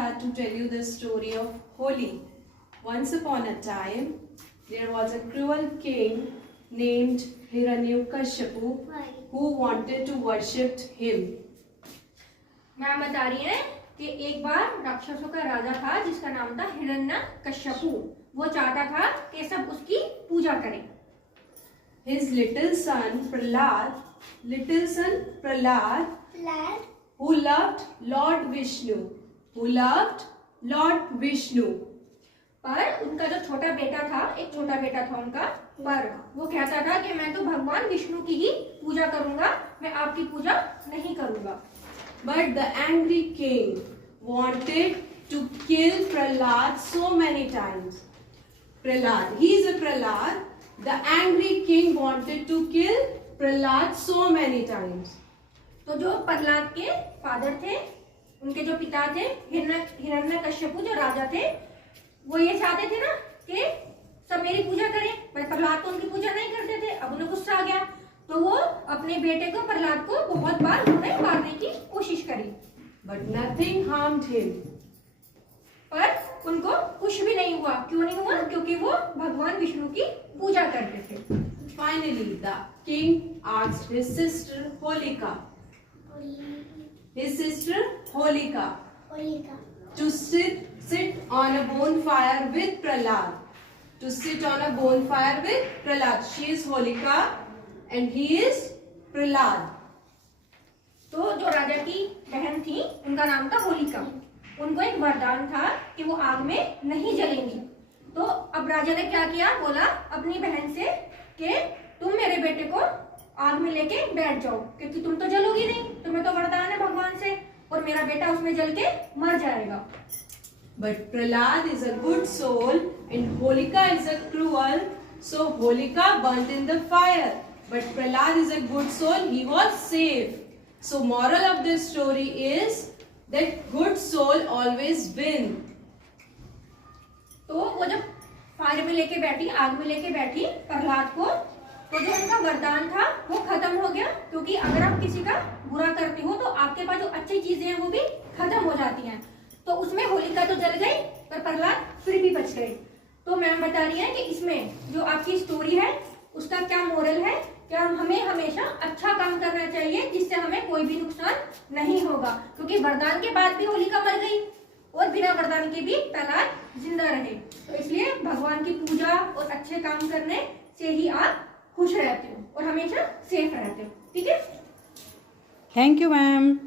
start to tell you the story of Holi. Once upon a time, there was a cruel king named Hiranyakashipu who wanted to worship him. Ma'am बता रही है कि एक बार राक्षसों का राजा था जिसका नाम था हिरण्यकश्यपु। वो चाहता था कि सब उसकी पूजा करें। His little son Prahlad, who loved Lord Vishnu, पर उनका जो छोटा बेटा था, एक छोटा बेटा था उनका, पर वो कहता था कि मैं तो भगवान विष्णु की ही पूजा करूंगा, मैं आपकी पूजा नहीं करूंगा। But the angry king wanted to kill Prahlad so many times. He is a Prahlad. The angry king wanted to kill Prahlad so many times. तो जो प्रहलाद के फादर थे, उनके जो पिता थे, हिरण्यकश्यपु जो राजा थे, वो ये चाहते थे ना कि सब मेरी पूजा करें, पर प्रहलाद तो उनकी पूजा नहीं करते थे। अब उन्हें गुस्सा आ गया, तो वो अपने बेटे को प्रहलाद को बहुत बार उन्हें मारने की कोशिश करी। But nothing harmed him. पर उनको कुछ भी नहीं हुआ। क्यों नहीं हुआ? क्योंकि वो भगवान विष्णु की पूजा करते थे। Finally, the king asked his sister Holika to sit on a bonfire with Prahlad. She is Holika and he is Prahlad. तो जो राजा की बहन थी, उनका नाम था होलिका। उनको एक वरदान था कि वो आग में नहीं जलेंगी। तो अब राजा ने क्या किया, बोला अपनी बहन से कि तुम मेरे बेटे को आग में लेके बैठ जाओ, क्योंकि तुम तो जलोगी नहीं, तुम्हें तो वरदान है भगवान से, और मेरा बेटा उसमें जल के मर जाएगा। But Prahlad is a good soul and Holika is a cruel, so Holika burnt in the fire. But Prahlad is a good soul, he was safe. So moral of this story is that good soul always win. तो वो जब fire में लेके बैठी, आग में लेके बैठी प्रहलाद को, तो जो उनका वरदान था वो खत्म हो गया, क्योंकि अगर आप किसी का बुरा करते हो तो आपके पास जो अच्छी चीजें हैं वो भी खत्म हो जाती हैं। तो उसमें होलिका तो जल गई, पर प्रहलाद फिर भी बच गए। तो मैम बता रही है कि इसमें जो आपकी स्टोरी है उसका क्या मोरल है, क्या हमें हमेशा अच्छा काम करना चाहिए जिससे हमें कोई भी नुकसान नहीं होगा, क्योंकि वरदान के बाद भी होलिका मर गई और बिना वरदान के भी प्रहलाद जिंदा रहे। तो इसलिए भगवान की पूजा और अच्छे काम करने से ही आप खुश रहते हो और हमेशा सेफ रहते हो। ठीक है, थैंक यू मैम।